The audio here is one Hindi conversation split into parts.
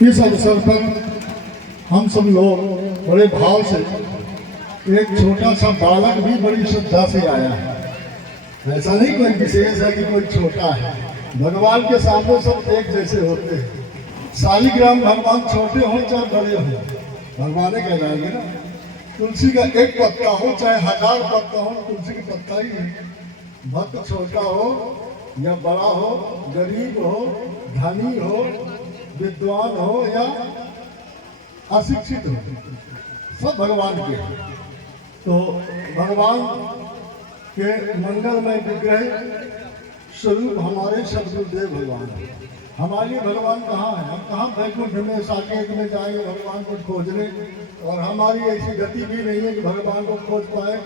इस अवसर पर हम सब लोग बड़े भाव से, एक छोटा सा बालक भी बड़ी श्रद्धा से आया है। ऐसा नहीं कोई विशेष है कि कोई छोटा है, भगवान के सामने सब एक जैसे होते हैं। शालिग्राम भगवान छोटे हो चाहे बड़े हो, भगवान कहलाएंगे ना। तुलसी का एक पत्ता हो चाहे 1000 पत्ता हो, तुलसी का पत्ता ही है। भक्त छोटा हो या बड़ा हो, गरीब हो, धनी हो, विद्वान हो या अशिक्षित हो, सब भगवान के हैं। तो भगवान के मंगलमय विग्रह स्वरूप हमारे सदगुरुदेव भगवान है। हमारे भगवान कहाँ है? हम कहाँ वैकुंठ में साकेत में जाएंगे भगवान को खोजने, और हमारी ऐसी गति भी नहीं है कि भगवान को खोज पाए।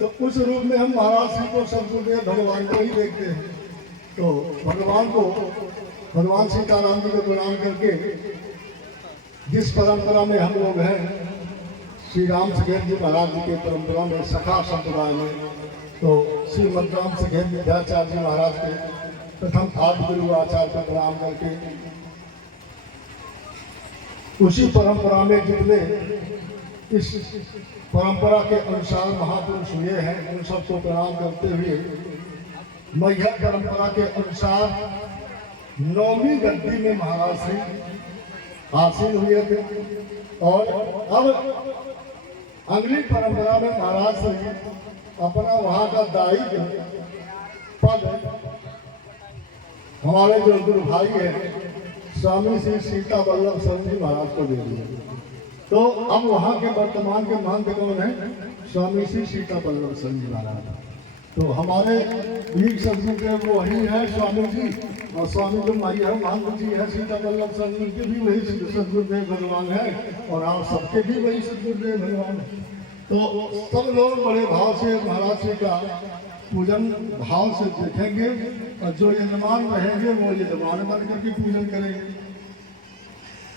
तो उस रूप में हम महाराज श्री को सदगुरुदेव भगवान को ही देखते हैं। तो भगवान को, भगवान सीताराम जी को प्रणाम करके, जिस परंपरा में हम लोग हैं, श्री राम सखेत जी महाराज जी के परंपरा में, सखा संप्रदाय में, तो श्रीमद राम सखेत विद्याचार्य जी महाराज के प्रथम आदि गुरु आचार्य को प्रणाम करके, उसी परंपरा में जितने इस परंपरा के अनुसार महापुरुष हुए हैं, उन सबको प्रणाम करते हुए, मैया परंपरा के अनुसार 9वीं गद्दी में महाराज श्री आसीन हुए थे। और अब अगली परंपरा में महाराज श्री अपना वहाँ का दायित्व पद हमारे जो गुरु भाई है स्वामी श्री सीता वल्लभ शरण जी महाराज को दे दिया। तो अब वहाँ के वर्तमान के महंत कौन है? स्वामी श्री सीता वल्लभ शरण जी महाराज। तो हमारे वीर सदगुरुदेव वही है स्वामी जी, और स्वामी जो माई है महंत जी है सीता वल्लभ शरण जी के भी वही सदगुरुदेव भगवान है, और आप सबके भी वही सदगुरुदेव भगवान है। तो सब लोग बड़े भाव से महाराज श्री का पूजन भाव से देखेंगे, और जो यजमान रहेंगे वो यजमान बन करके पूजन करेंगे।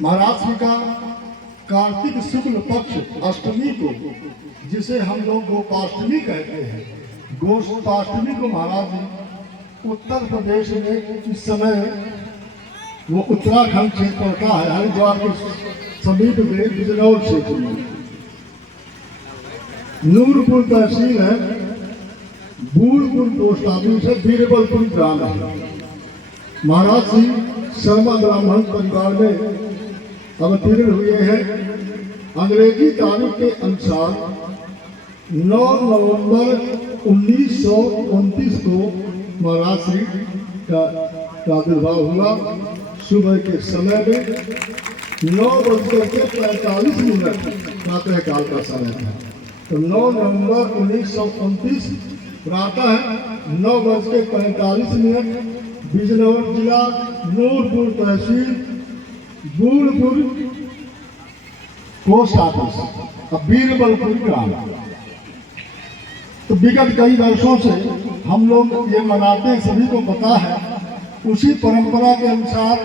महाराज श्री का कार्तिक शुक्ल पक्ष अष्टमी को, जिसे हम लोग गोपाष्टमी कहते हैं, गोष्ठाष्टमी को महाराज जी उत्तर प्रदेश में इस समय, वो उत्तराखंड क्षेत्र पड़ता है, हरिद्वार के समीप में बिजनौर क्षेत्र में, नूरपुर तहसील है, बूढ़पुर पोस्ट ऑफिस है, बीरबलपुर ग्राम है। महाराज जी शर्मा ब्राह्मण परिवार में अवतीर्ण हुए हैं। अंग्रेजी तारीख के अनुसार 9 नवंबर 1929 को महाराज श्री का प्रादुर्भाव हुआ। सुबह के समय में 9:45 प्रातः काल का समय था। तो 9 नवंबर 1929 प्रातः 9:45 बिजनौर जिला, नूरपुर तहसील, बूढ़पुर पोस्ट ऑफिस, बीरबलपुर ग्राम। तो विगत कई वर्षों से हम लोग ये मनाते हैं, सभी को पता है। उसी परंपरा के अनुसार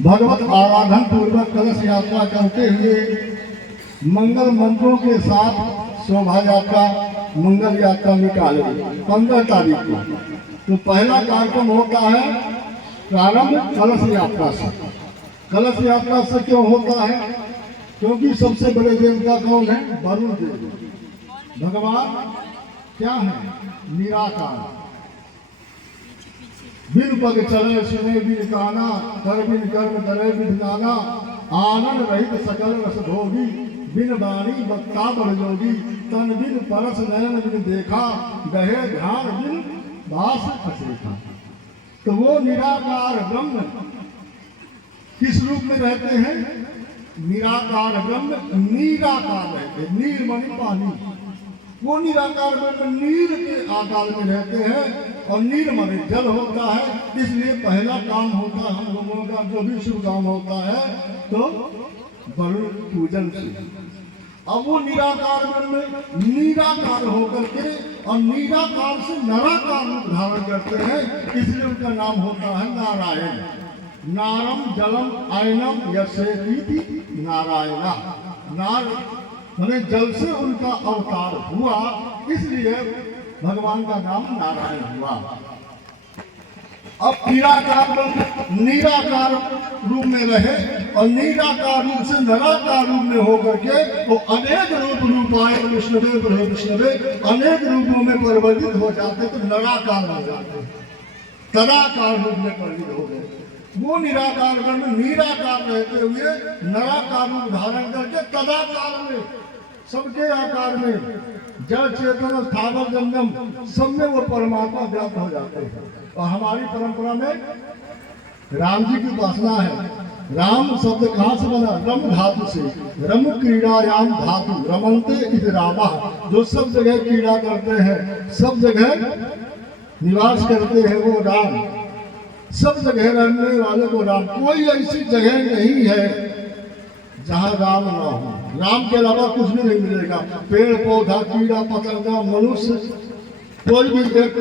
भगवत आराधन पूर्वक कलश यात्रा करते हुए मंगल मंत्रों के साथ शोभा यात्रा, मंगल यात्रा निकाले 15 तारीख को। तो पहला कार्यक्रम होता है प्रारंभ कलश यात्रा से। कलश यात्रा से क्यों होता है? क्योंकि सबसे बड़े देवता कौन है? वरुण देव। भगवान क्या है? निराकार। बिन पग चले सुने बिन गाना, कर बिन कर्म करे बिन गाना, आनंद रहित सकल रस भोगी, बिन बाणी बक्ता बड़ जोगी, तन बिन परस नयन बिन देखा, गहे ध्यान बिन बास असेखा। तो वो निराकार ब्रह्म किस रूप में रहते हैं? निराकार ब्रह्म निराकार रहते हैं, नीर माने पानी। वो निराकार ब्रह्म नीर के आकार में रहते हैं, और नीर माने जल होता है। इसलिए पहला काम होता है हम लोगों का, जो भी शुभ काम होता है, तो वरुण पूजन से। अब वो निराकार ब्रह्म निराकार होकर के और निराकार से नराकार रूप धारण करते हैं, इसलिए उनका नाम होता है नारायण। नारम जलम आयनम यसेति नारायणा। नार माने जल से उनका अवतार हुआ, इसलिए भगवान का नाम नारायण हुआ। अब निराकार निराकार रूप में रहे और निराकार रूप से निराकार रूप में होकर के वो अनेक रूपाए विष्णुवे अनेक रूपों में परिवर्तित हो जाते तो निराकार हो जाते, तदाकार रूप में परिवर्तित हो गए। वो निराकार में निराकार रहते हुए निराकार रूप धारण करके तदाकार में सबके आकार में जड़ चेतन स्थावर जंगम सब में वो परमात्मा व्याप्त हो जाते हैं। और हमारी परंपरा में राम जी की उपासना है। राम शब्द कहाँ से बना? रम धातु से, रम क्रीड़ायाम धातु, रमन्ते इति रामा, जो सब जगह क्रीड़ा करते हैं, सब जगह निवास करते हैं वो राम, सब जगह रहने वाले को राम। कोई ऐसी जगह नहीं है जहाँ राम ना हो। राम के अलावा कुछ भी नहीं मिलेगा। पेड़ पौधा, कीड़ा पतंगा, मनुष्य, कोई भी एक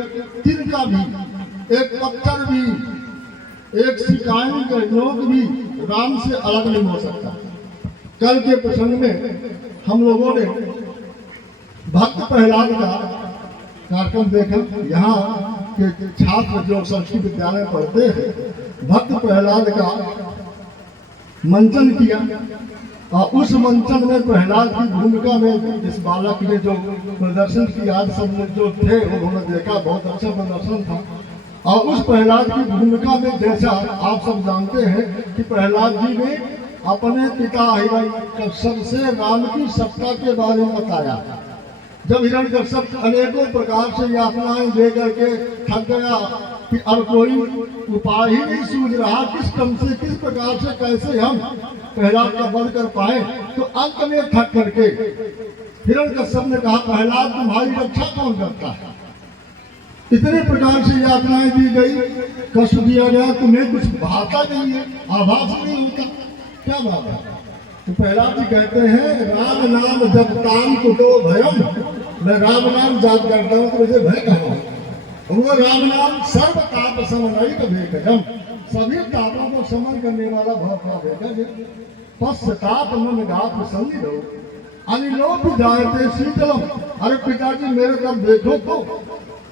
तिनका भी, एक पत्थर भी, एक सिकाई का नोक भी राम से अलग नहीं हो सकता। कल के प्रसंग में हम लोगों ने भक्त प्रहलाद का कार्यक्रम देखा। यहाँ के छात्र जो संस्कृत विद्यालय पढ़ते हैं, भक्त प्रहलाद का मंचन किया और उस मंचन में प्रहलाद की भूमिका में इस बालक ने जो प्रदर्शन किया, आज सब लोग जो थे उन्होंने देखा, बहुत अच्छा प्रदर्शन था। और उस प्रहलाद की भूमिका में जैसा आप सब जानते हैं कि प्रहलाद जी ने अपने पिता हिरण्यकश्यप से राम की सत्ता के बारे में बताया। जब हिरण्यकश्यप अनेकों प्रकार से यातनाएं दे करके थक गया कि अब कोई उपाय ही नहीं सूझ रहा, किस क्रम से, किस प्रकार से, कैसे हम प्रहलाद का वध कर पाए, तो अंत में थक करके हिरण्यकश्यप ने कहा, प्रहलाद तुम्हारी रक्षा कौन करता है? इतने प्रकार से यातनाएं दी गई, कष्ट दिया गया, तुम्हें कुछ भाता नहीं है, आभास नहीं होता, क्या बात है? तो प्रहलाद जी कहते हैं, राम नाम जपताम कुतो भयम, मैं राम नाम जाप करता हूँ तो मुझे भय कहाँ? वो राम नाम सर्व ताप समन्वित भेकजम, सभी तापों को समन करने वाला भव का भेकज, पश्चाताप मन गात संधि रहो, अनिलोप जायते शीतलम। अरे पिताजी मेरे तरफ देखो तो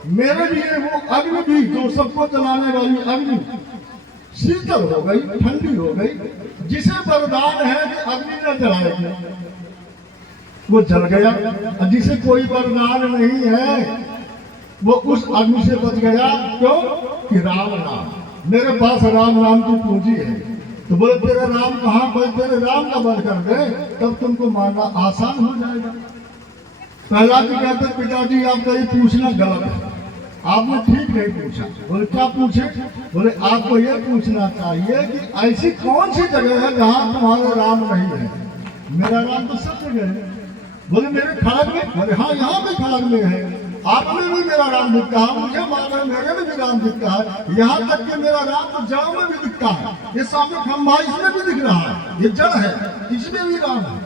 मेरे लिए वो अग्नि भी, जो सबको जलाने वाली अग्नि, शीतल हो गई, ठंडी हो गई। जिसे वरदान है कि अग्नि न जलाएगी वो जल गया, और जिसे कोई वरदान नहीं है वो उस अग्नि से बच गया। क्यों? कि राम नाम, मेरे पास राम नाम की पूंजी है। तो बोले तेरा राम कहाँ पर? तेरे राम का वध कर दे, तब तुमको मारना आसान हो जाएगा। प्रहलाद जी कहते, पिताजी आपका ये पूछना गलत है, आपने ठीक नहीं पूछा। बोले क्या पूछे? बोले आपको ये पूछना चाहिए कि ऐसी कौन सी जगह है जहाँ तुम्हारा राम नहीं है? मेरा राम तो सब जगह है। बोले मेरे खड़ग में? बोले हाँ, यहाँ भी खड़ग में है, आप में भी मेरा राम दिखता है, मुझे मालूम है मेरे में भी राम दिखता है, यहाँ तक कि मेरा राम तो जड़ में भी दिखता है। ये सामने खंभा, इसमें भी दिख रहा है, ये जड़ है, इसमें भी राम है।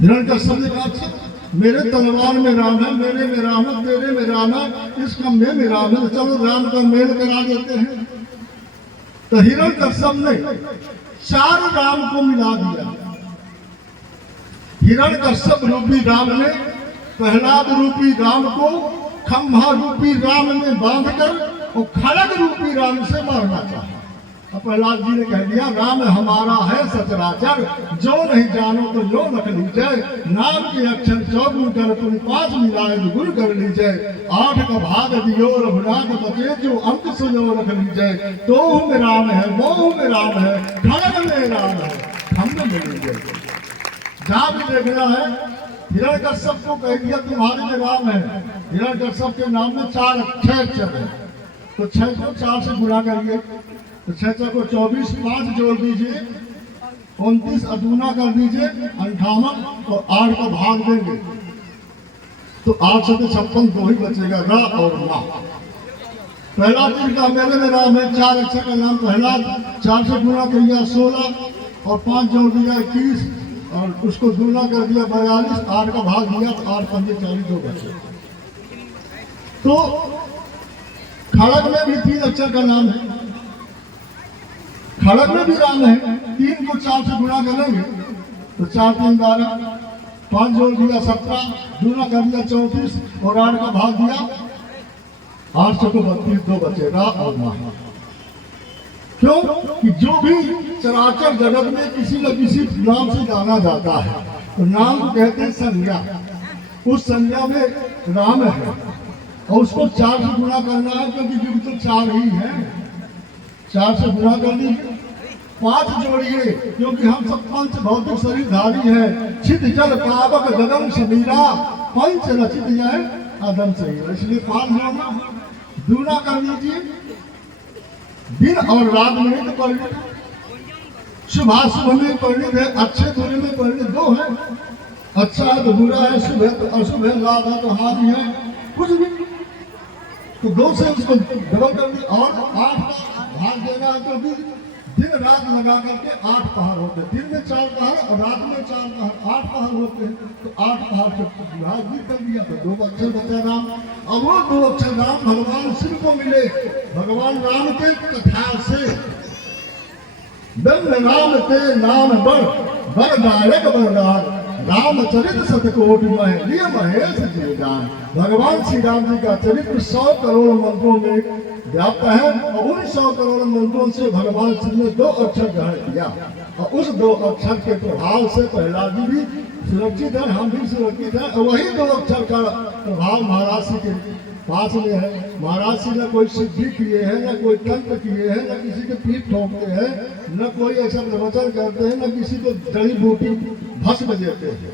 हिरण्यकश्यप ने कहा, अच्छा मेरे तलवार में राम है, मेरे में राम है, तेरे में राम है, इस खंभे में राम है, चलो राम का मेल करा देते हैं। तो हिरण्यकश्यप ने 4 राम को मिला दिया। हिरण्यकश्यप रूपी राम ने प्रहलाद रूपी राम को खंभा रूपी राम में बांधकर और खड़ग रूपी राम से मारना चाहा। प्रहलाद जी ने कह दिया, राम हमारा है सचराचर, जो नहीं जानो तो जो रख लीजिए, नाम के अक्षर 4 कर तुम 5 मिलाए गुण कर लीजिए, 8 का भाग दियो रघुनाथ बचे, जो अंक सुनो रख लीजिए, तो में राम है, वो में राम है, खड़ग में राम है, हम में लीजिए। जहाँ भी देखना है, हिरण्यकश्यप को कह दिया तुम्हारे में राम है। हिरण्यकश्यप के नाम में 6 अक्षर है, तो 6 को 4 से गुणा करिए, तो 6 को 24, 5 जोड़ दीजिए, 29 अदूना कर दीजिए, 58 और 8 का भाग देंगे तो 8 से 56 दो ही बचेगा, रा और मा। प्रहलाद जी का मेरे में राम है, 4 अक्षर का नाम प्रहलाद, 4 से गुणा किया 16 और 5 जोड़ दिया 21 और उसको गुणा कर दिया 42, 8 का भाग दिया तो 8 पंजे 40 दो बचे। तो खड़ग में भी 3 अक्षर का नाम है, खड़ग में भी राम है। 3 को 4 से गुणा करेंगे तो 4 3 12, 5 जोड़ दिया 17, गुणा कर दिया 34 और 8 का भाग दिया 832 दो बचे रा और मा। क्यों कि जो भी चराचर जगत में किसी न किसी नाम से जाना जाता है तो नाम को कहते हैं संज्ञा। उस संज्ञा में राम है और उसको 4 से गुणा करना है क्योंकि युग तो 4 ही है। 4 से गुणा कर लीजिए, 5 जोड़िए क्योंकि हम सब पंच भौतिक शरीरधारी है। छिद जल पावक गगन समीरा पंच रचित जाए आदम सही, इसलिए 5 जोड़ना है। दूना कर लीजिए, दिन और रात में तो परिणित, शुभाशुभ में परिणित है, अच्छे बुरे में परिणित 2 है। अच्छा है तो बुरा है, शुभ है तो अशुभ है, लाभ है तो हानि है, कुछ भी तो 2 से उसको डबल कर दिया। और 8 का भाग देना है क्योंकि दिन रात लगा करके 8 पहाड़ होते हैं। दिन में 4 पहाड़ और रात में 4 पहाड़, 8 पहाड़ होते हैं। तो 8 पहाड़ से विभाग भी कर दिया तो 2 अक्षर बचा राम। अब वो 2 अक्षर राम भगवान शिव को मिले, भगवान राम के कथा से। दंड राम ते नाम बर नायक बरदान, रामचरित सतकोटि महनीय महेश जीवदान। भगवान श्री राम जी का चरित्र 100 करोड़ मंत्रों में व्याप्त है और उन 100 करोड़ मंत्रों से भगवान श्री ने 2 अक्षर ग्रहण किया और उस 2 अक्षर के प्रभाव से प्रहलाद जी भी सुरक्षित है, हम भी सुरक्षित है। और वही 2 अक्षर का प्रभाव महाराज जी के पास में है। महाराज जी न कोई सिद्धि किए हैं, न कोई तंत्र किए हैं, न किसी के पीठ ठोकते हैं, न कोई ऐसा प्रवचन करते हैं, न किसी को जड़ी बूटी भस्म देते हैं।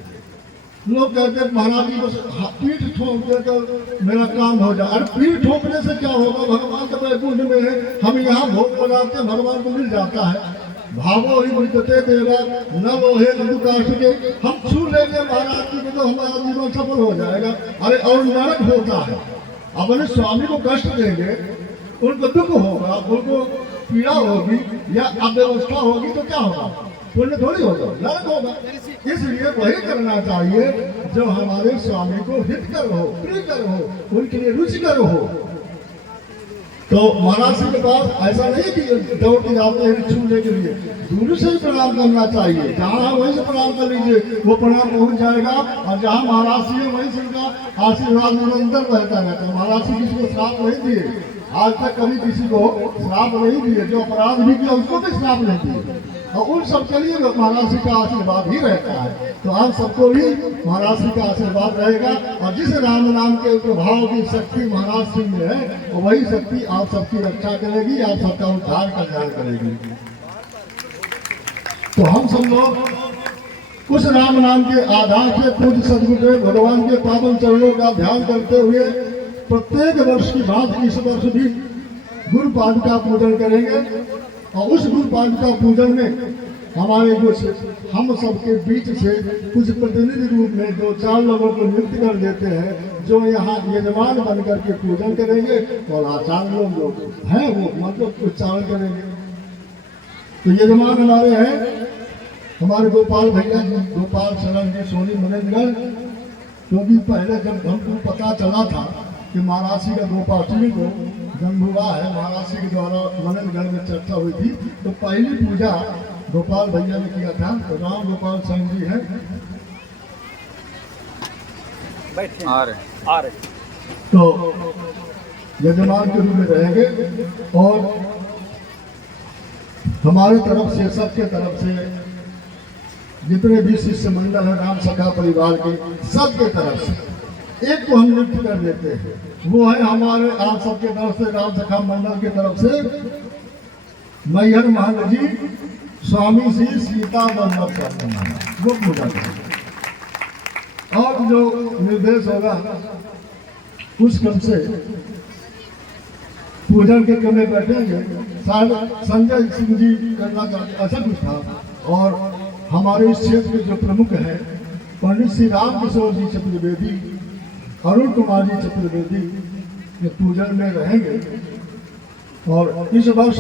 लोग कहते हैं महाराज जी बस पीठ ठोक दे तो मेरा काम हो जाए। अरे पीठ ठोकने से क्या होगा, भगवान के वैकुंठ में है, हम यहाँ भोग लगाते हैं, भगवान को मिल जाता है। भावो ही मृतते देवा न लोहे नंदुकाष्ट के, हम छू लेंगे महाराज जी को तो हमारा जीवन सफल हो जाएगा। अरे और नरक होता है, अपने स्वामी को कष्ट देंगे, उनको दुख होगा, उनको पीड़ा होगी या अव्यवस्था होगी तो क्या होगा, पुण्य थोड़ी होगा, नरक होगा। इसलिए वही करना चाहिए जो हमारे स्वामी को हितकर हो, प्रियकर हो, उनके लिए रुचिकर हो। तो महाराज जी के पास ऐसा नहीं कि दौड़ के जाते हैं छूने के लिए, दूर से ही प्रणाम करना चाहिए। जहाँ है वहीं से प्रणाम कर लीजिए, वो प्रणाम पहुंच जाएगा। और जहाँ महाराज जी है वहीं से उनका आशीर्वाद निरंतर रहता रहता है। महाराज जी किसी को श्राप नहीं दिए, आज तक कभी किसी को श्राप नहीं दिए, जो अपराध भी किया उसको भी श्राप नहीं दिए, और उन सबके लिए महाराज जी का आशीर्वाद ही रहता है। तो आप सबको भी महाराज जी का आशीर्वाद रहेगा। और जिस राम नाम के प्रभाव की शक्ति महाराज जी में है, वही शक्ति आप सबकी रक्षा करेगी, आप सबका उद्धार कल्याण करेगी। तो हम सब लोग उस राम नाम के आधार से पूज्य सदगुरुदेव भगवान के पावन चरणों का ध्यान करते हुए प्रत्येक वर्ष की बात इस वर्ष भी गुरु पादुका पूजन करेंगे। और उस गुरु पादुका पूजन में हमारे जो हम सबके बीच से कुछ प्रतिनिधि रूप में 2-4 लोगों को नियुक्त कर देते हैं, जो यहाँ यजमान बनकर के पूजन करेंगे और आचार्य लोग हैं वो मतलब उच्चारण करेंगे। तो यजमान हमारे हैं हमारे गोपाल भैया जी, गोपाल शरण जी, सोनी मनेन्द्रगढ़। क्योंकि पहले जब हमको पता चला था कि महाराज जी का गोपाष्टमी को जन्म हुआ है, महाराज जी के द्वारा मनेन्द्रगढ़ में चर्चा हुई थी, तो पहली पूजा गोपाल भैया ने किया था। तो राम गोपाल सिंह जी हैं, आ रहे तो यजमान के रूप में रहेंगे। और हमारे तरफ से, सबके तरफ से जितने भी शिष्य मंडल है राम सखा परिवार के, सबके तरफ से एक को हम नियुक्त कर देते हैं। वो है हमारे आप सबके तरफ से राम सखा मंडल के तरफ से मैहर महंत जी, स्वामी श्री सीता वल्लभ शर्मा, वो पूजा करेंगे। और जो निर्देश होगा उस क्रम से पूजन के क्रम में बैठेंगे। शायद संजय सिंह जी करना चाहते, ऐसा कुछ था। और हमारे इस क्षेत्र के जो प्रमुख हैं पंडित श्री राम किशोर जी चतुर्वेदी, अरुण कुमार जी चतुर्वेदी, ये पूजन में रहेंगे। और इस वर्ष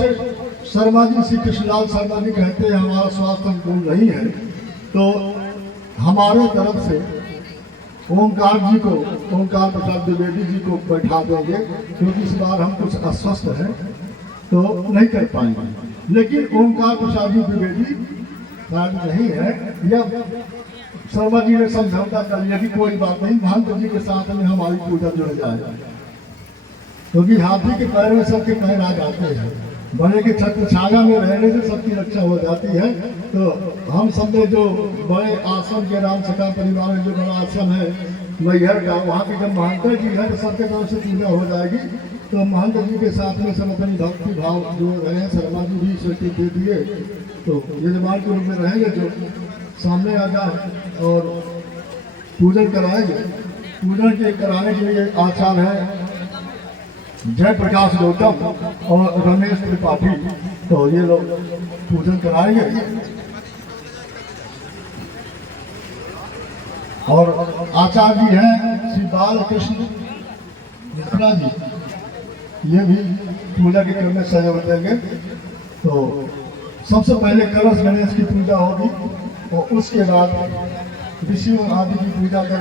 शर्मा जी, श्री कृष्णलाल शर्मा जी कहते हैं हमारा स्वास्थ्य अनुकूल नहीं है, तो हमारे तरफ से ओंकार जी को, ओंकार प्रसाद द्विवेदी जी को बैठा देंगे, क्योंकि इस बार हम कुछ अस्वस्थ हैं तो नहीं कर पाएंगे। लेकिन ओंकार प्रसाद जी द्विवेदी नहीं है, या शर्मा जी ने समझौता कर लिया कि कोई बात नहीं, महंत जी के साथ में हमारी पूजा जुड़ जाए। क्योंकि हाथी के पैर में सबके पैर आ जाते हैं, बड़े के छत्र छाया में रहने से सबकी रक्षा हो जाती है। तो हम सब ने जो बड़े आश्रम के राम सखा परिवार में जो बड़ा आश्रम है मैहर का, वहाँ की जब महंत जी है तो सबके तरफ से पूजा हो जाएगी। तो महंत जी के साथ में सब अपनी भक्ति भाव जो रहे शर्मा जी भी स्वीकृति दे दिए, तो यजमान के रूप में रहेंगे जो सामने आ जाए और पूजन कराएंगे। पूजन के कराने के लिए आचार्य है जय प्रकाश गौतम और रमेश त्रिपाठी, तो ये लोग पूजन कराएंगे। और आचार्य जी हैं श्री बालकृष्ण मिश्रा जी, ये भी पूजा के क्रम में सहयोग देंगे। तो सबसे पहले कलश गणेश की पूजा होगी और उसके बाद विष्णु आदि की पूजा करेंगे।